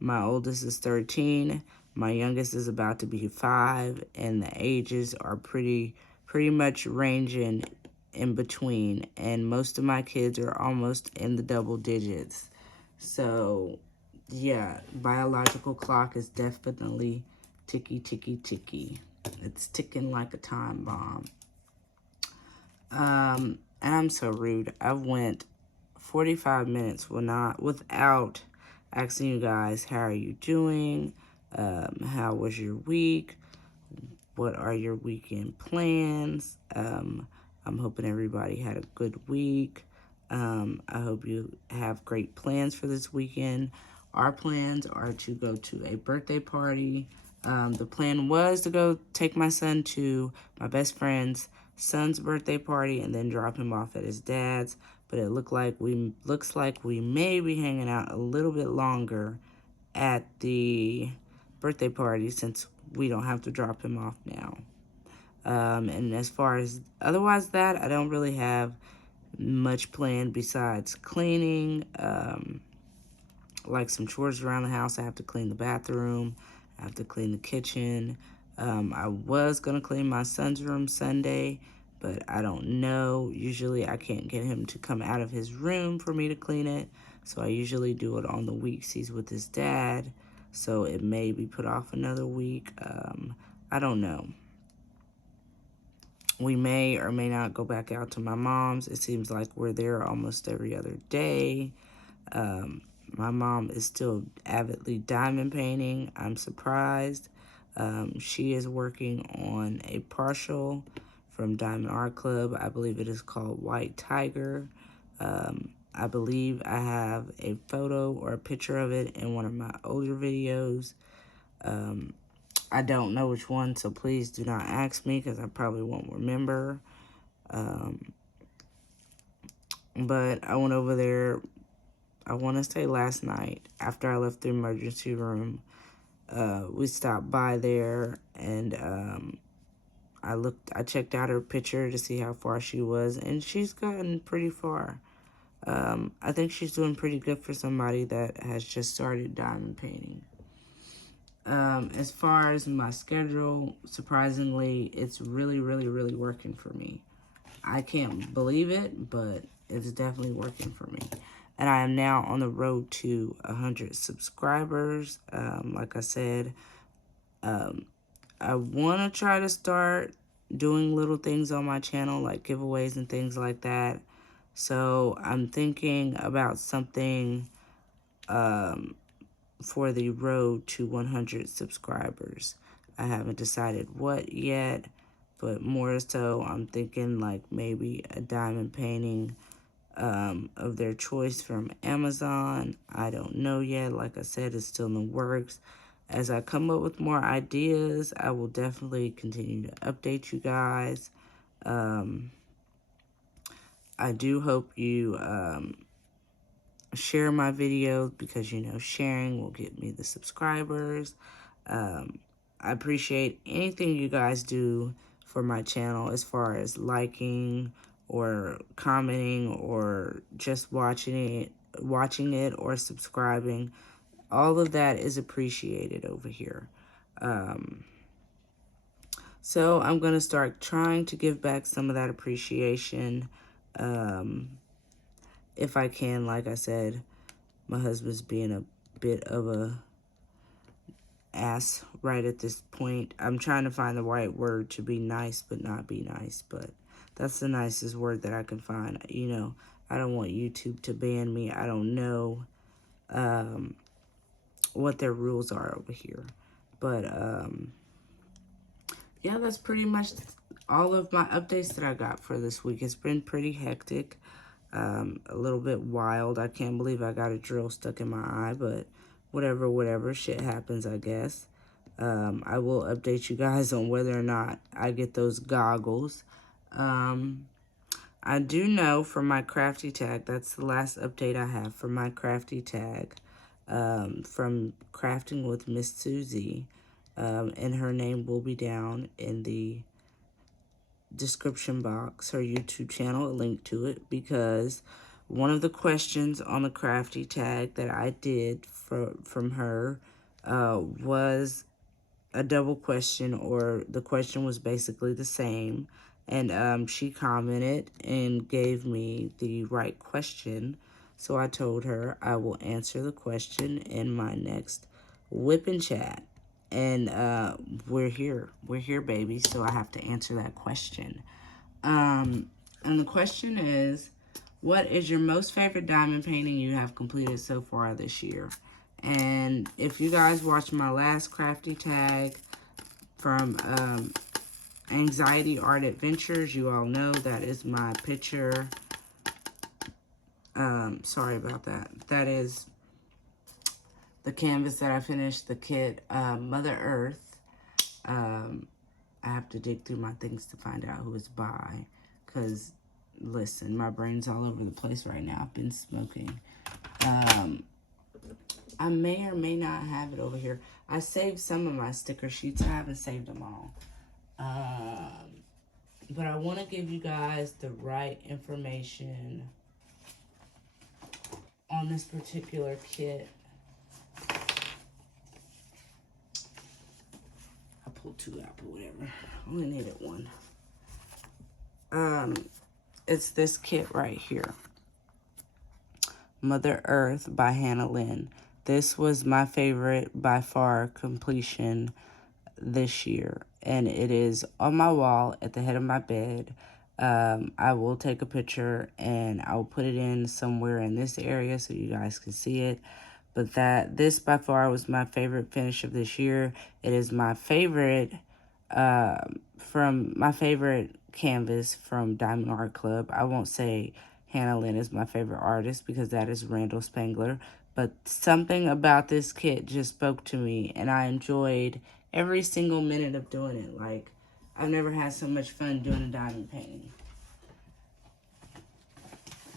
My oldest is 13. My youngest is about to be 5, and the ages are pretty much ranging in between. And most of my kids are almost in the double digits. So, yeah, biological clock is definitely ticky, ticky, ticky. It's ticking like a time bomb. And I'm so rude. I went 45 minutes without asking you guys, how are you doing? How was your week? What are your weekend plans? I'm hoping everybody had a good week. I hope you have great plans for this weekend. Our plans are to go to a birthday party. The plan was to go take my son to my best friend's son's birthday party and then drop him off at his dad's. But it looks like we may be hanging out a little bit longer at the birthday party since we don't have to drop him off now. And as far as otherwise that, I don't really have much planned besides cleaning, like some chores around the house. I have to clean the bathroom. I have to clean the kitchen. I was going to clean my son's room Sunday, but I don't know. Usually I can't get him to come out of his room for me to clean it. So I usually do it on the weeks he's with his dad. So it may be put off another week. I don't know. We may or may not go back out to my mom's. It seems like we're there almost every other day. My mom is still avidly diamond painting. I'm surprised. She is working on a partial from Diamond Art Club. I believe it is called White Tiger. I believe I have a photo or a picture of it in one of my older videos. I don't know which one, so please do not ask me because I probably won't remember. But I went over there, I want to say last night, after I left the emergency room. We stopped by there, and I checked out her picture to see how far she was, and she's gotten pretty far. I think she's doing pretty good for somebody that has just started diamond painting. As far as my schedule, surprisingly, it's really, really, really working for me. I can't believe it, but it's definitely working for me. And I am now on the road to 100 subscribers. Like I said, I want to try to start doing little things on my channel, like giveaways and things like that. So I'm thinking about something for the road to 100 subscribers. I haven't decided what yet, but more so I'm thinking like maybe a diamond painting of their choice from Amazon. I don't know yet. Like I said, it's still in the works. As I come up with more ideas, I will definitely continue to update you guys. I do hope you share my videos because, you know, sharing will get me the subscribers. I appreciate anything you guys do for my channel as far as liking or commenting or just watching it or subscribing. All of that is appreciated over here. So I'm going to start trying to give back some of that appreciation. If I can, like I said, my husband's being a bit of a ass right at this point. I'm trying to find the right word to be nice but not be nice, but that's the nicest word that I can find. You know, I don't want YouTube to ban me. I don't know what their rules are over here. But yeah, that's pretty much all of my updates that I got for this week. It's been pretty hectic, a little bit wild. I can't believe I got a drill stuck in my eye, but whatever, shit happens, I guess. I will update you guys on whether or not I get those goggles. I do know from my crafty tag, that's the last update I have for my crafty tag, from Crafting with Miss Susie, and her name will be down in the description box, her YouTube channel, a link to it, because one of the questions on the crafty tag that I did from her was a double question, or the question was basically the same, and she commented and gave me the right question, so I told her I will answer the question in my next Wip&Chat. And we're here, baby, so I have to answer that question. And the question is, what is your most favorite diamond painting you have completed so far this year? And if you guys watched my last crafty tag from Anxiety Art Adventures, you all know that is my picture. Sorry about that. That is the canvas that I finished, the kit, Mother Earth. I have to dig through my things to find out who it's by, because, listen, my brain's all over the place right now. I've been smoking. I may or may not have it over here. I saved some of my sticker sheets. I haven't saved them all. But I want to give you guys the right information on this particular kit. I pulled two out, but whatever. I only needed one. It's this kit right here. Mother Earth by Hannah Lynn. This was my favorite by far completion this year, and it is on my wall at the head of my bed. I will take a picture and I will put it in somewhere in this area so you guys can see it. But this by far was my favorite finish of this year. It is my favorite from my favorite canvas from Diamond Art Club. I won't say Hannah Lynn is my favorite artist because that is Randall Spangler. But something about this kit just spoke to me, and I enjoyed every single minute of doing it. Like, I've never had so much fun doing a diamond painting.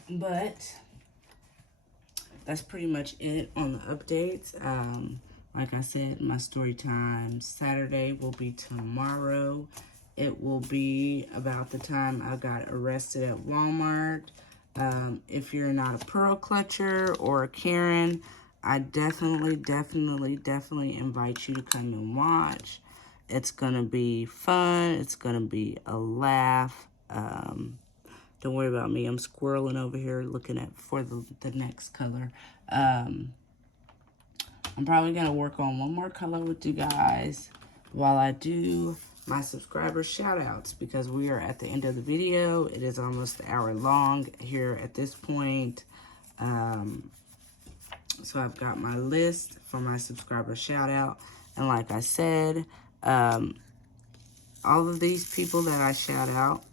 But that's pretty much it on the updates. Like I said, my story time Saturday will be tomorrow. It will be about the time I got arrested at Walmart. If you're not a pearl clutcher or a Karen, I definitely invite you to come and watch. It's gonna be fun. It's gonna be a laugh. Don't worry about me. I'm squirreling over here looking for the next color. I'm probably gonna work on one more color with you guys while I do my subscriber shout outs, because we are at the end of the video. It is almost an hour long here at this point. So I've got my list for my subscriber shout out. And like I said, all of these people that I shout out,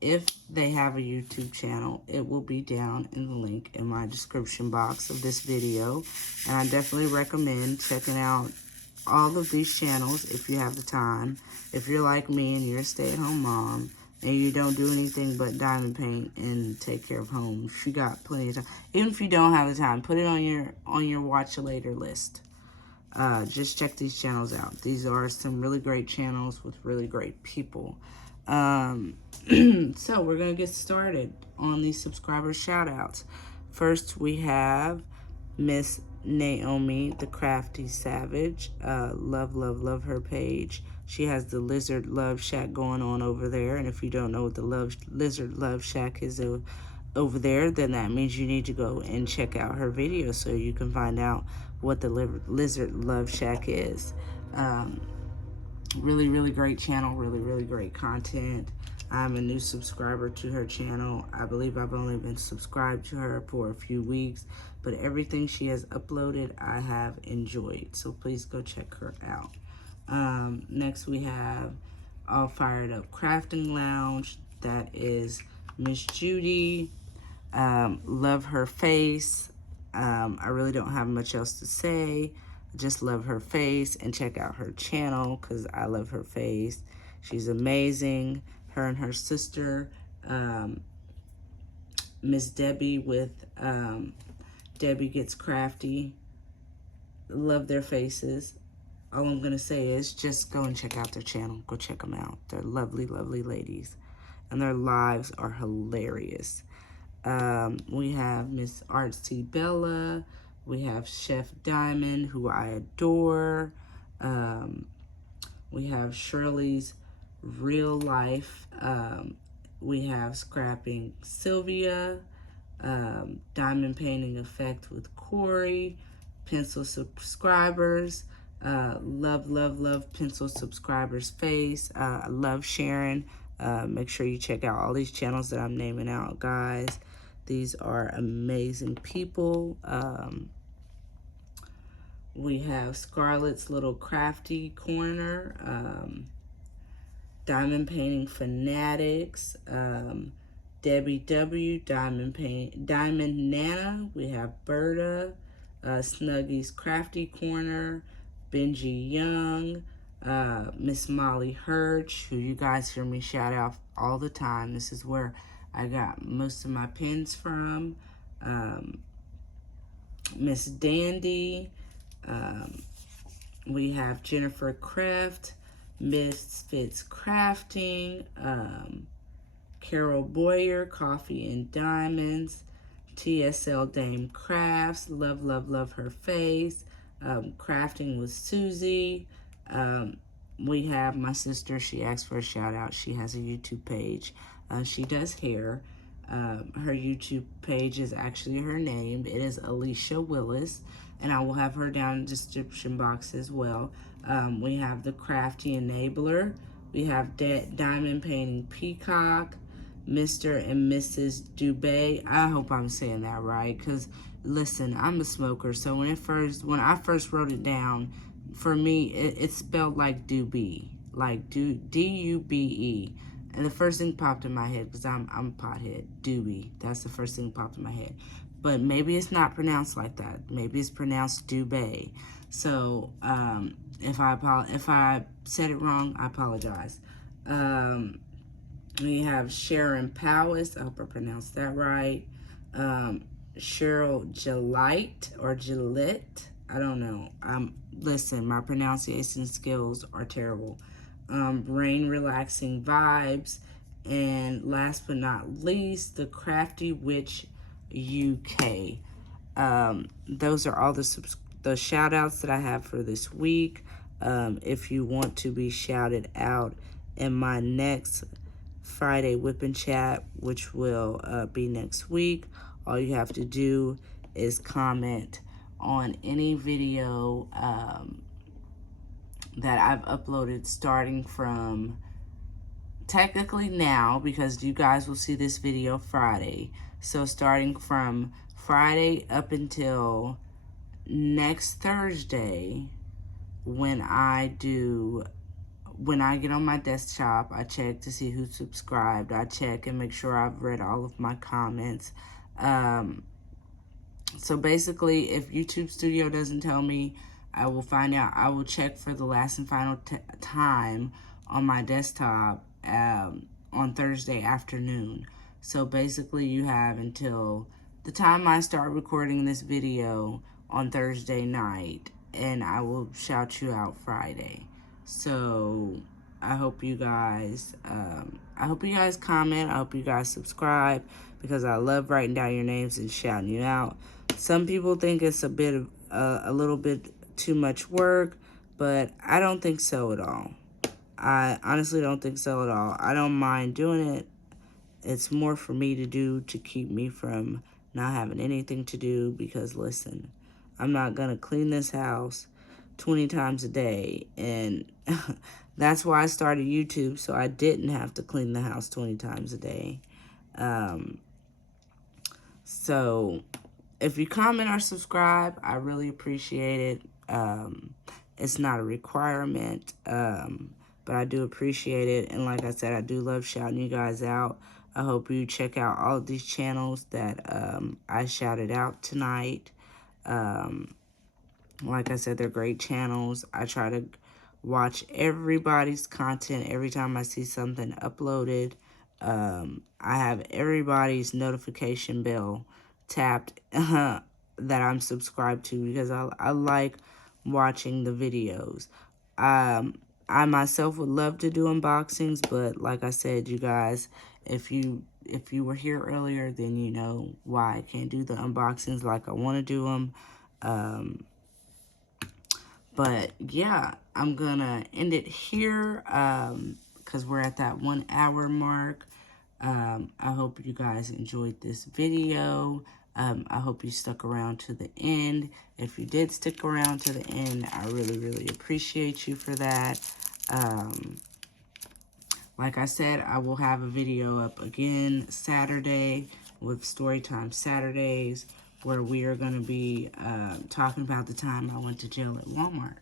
if they have a YouTube channel, it will be down in the link in my description box of this video. And I definitely recommend checking out all of these channels if you have the time. If you're like me and you're a stay-at-home mom and you don't do anything but diamond paint and take care of home, you got plenty of time. Even if you don't have the time, put it on your watch later list. Just check these channels out. These are some really great channels with really great people. So we're gonna get started on these subscriber shout outs. First we have Miss Naomi, the Crafty Savage. Love, love, love her page. She has the Lizard Love Shack going on over there. And if you don't know what the Lizard Love Shack is over there, then that means you need to go and check out her video so you can find out what the Lizard Love Shack is. Really, really great channel. Really, really great content. I'm a new subscriber to her channel. I believe I've only been subscribed to her for a few weeks, but everything she has uploaded, I have enjoyed. So please go check her out. Next we have Allfiredupcraftinglounge. That is Miss Judy. Love her face. I really don't have much else to say. Just love her face and check out her channel because I love her face. She's amazing. Her and her sister, Miss Debbie with Debbie Gets Crafty. Love their faces. All I'm going to say is just go and check out their channel. Go check them out. They're lovely, lovely ladies. And their lives are hilarious. We have Miss Artsy Bella. We have Chef Diamond, who I adore. We have Shirley's Real Life. We have Scrapping Sylvia. Diamond Painting Effect with Cori. Pencil Subscribers. Love, love, love Pencil Subscribers face. I love Sharon. Make sure you check out all these channels that I'm naming out, guys. These are amazing people. We have Scarlet's Little Crafty Corner. Diamond Painting Fanatics. Debbie W. Diamond Nana. We have Berta. Snuggie's Crafty Corner. Benjie Young. Miss Molly Hurtch, who you guys hear me shout out all the time. This is where I got most of my pins from. Miss Dandy. We have Jennifer Krefft. Misfits Crafting. Carol Boyer, Coffee and Diamonds. TSL Dame Crafts. Love, love, love her face. Crafting with Susie. We have my sister. She asked for a shout out. She has a YouTube page. She does hair. Her YouTube page is actually her name. It is Alicia Willis, and I will have her down in the description box as well. We have the Crafty Enabler. We have Diamond Painting Peacock. Mr. and Mrs. Dubé. I hope I'm saying that right, because listen, I'm a smoker, so when I first wrote it down, for me, it's spelled like Dubé, like D-U-B-E. And the first thing popped in my head, because I'm a pothead, Dubé. That's the first thing popped in my head. But maybe it's not pronounced like that. Maybe it's pronounced Dubé. So if I said it wrong, I apologize. We have Sharon Powis. I hope I pronounced that right. Cheryl Gillette or Gillette. I don't know. Listen, my pronunciation skills are terrible. Brain Relaxing Vibes. And last but not least, the Crafty Witch UK. Those are all the shout outs that I have for this week. If you want to be shouted out in my next Friday Wip&Chat, which will be next week, all you have to do is comment on any video that I've uploaded starting from technically now, because you guys will see this video Friday. So starting from Friday up until next Thursday, when I get on my desktop, I check to see who subscribed. I check and make sure I've read all of my comments. So basically, if YouTube Studio doesn't tell me, I will find out. I will check for the last and final time on my desktop on Thursday afternoon. So basically, you have until the time I start recording this video on Thursday night, and I will shout you out Friday. So I hope you guys comment. I hope you guys subscribe, because I love writing down your names and shouting you out. Some people think it's a little bit too much work, but I don't think so at all. I honestly don't think so at all. I don't mind doing it. It's more for me to do, to keep me from not having anything to do, because listen, I'm not gonna clean this house 20 times a day, and that's why I started YouTube, so I didn't have to clean the house 20 times a day. So if you comment or subscribe, I really appreciate it. It's not a requirement, but I do appreciate it. And like I said, I do love shouting you guys out. I hope you check out all of these channels that I shouted out tonight. Like I said, they're great channels. I try to watch everybody's content every time I see something uploaded. I have everybody's notification bell tapped that I'm subscribed to, because I like watching the videos. I myself would love to do unboxings, but like I said, you guys, if you were here earlier, then you know why I can't do the unboxings like I want to do them. But yeah, I'm gonna end it here, because we're at that 1 hour mark. I hope you guys enjoyed this video. I hope you stuck around to the end. If you did stick around to the end, I really, really appreciate you for that. Like I said, I will have a video up again Saturday with Storytime Saturdays, where we are going to be talking about the time I went to jail at Walmart.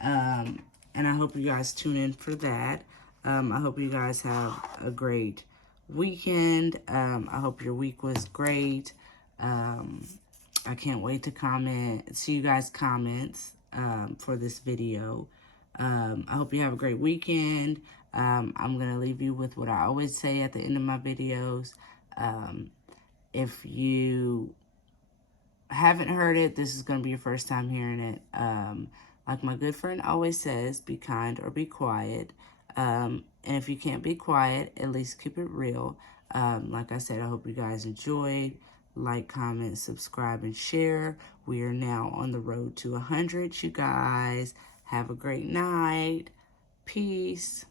And I hope you guys tune in for that. I hope you guys have a great weekend. I hope your week was great. I can't wait to see you guys' comments for this video. I hope you have a great weekend. I'm going to leave you with what I always say at the end of my videos. If you haven't heard it, this is going to be your first time hearing it. Like my good friend always says, be kind or be quiet. And if you can't be quiet, at least keep it real. Like I said, I hope you guys enjoyed. Like, comment, subscribe, and share. We are now on the road to 100, you guys. Have a great night. Peace.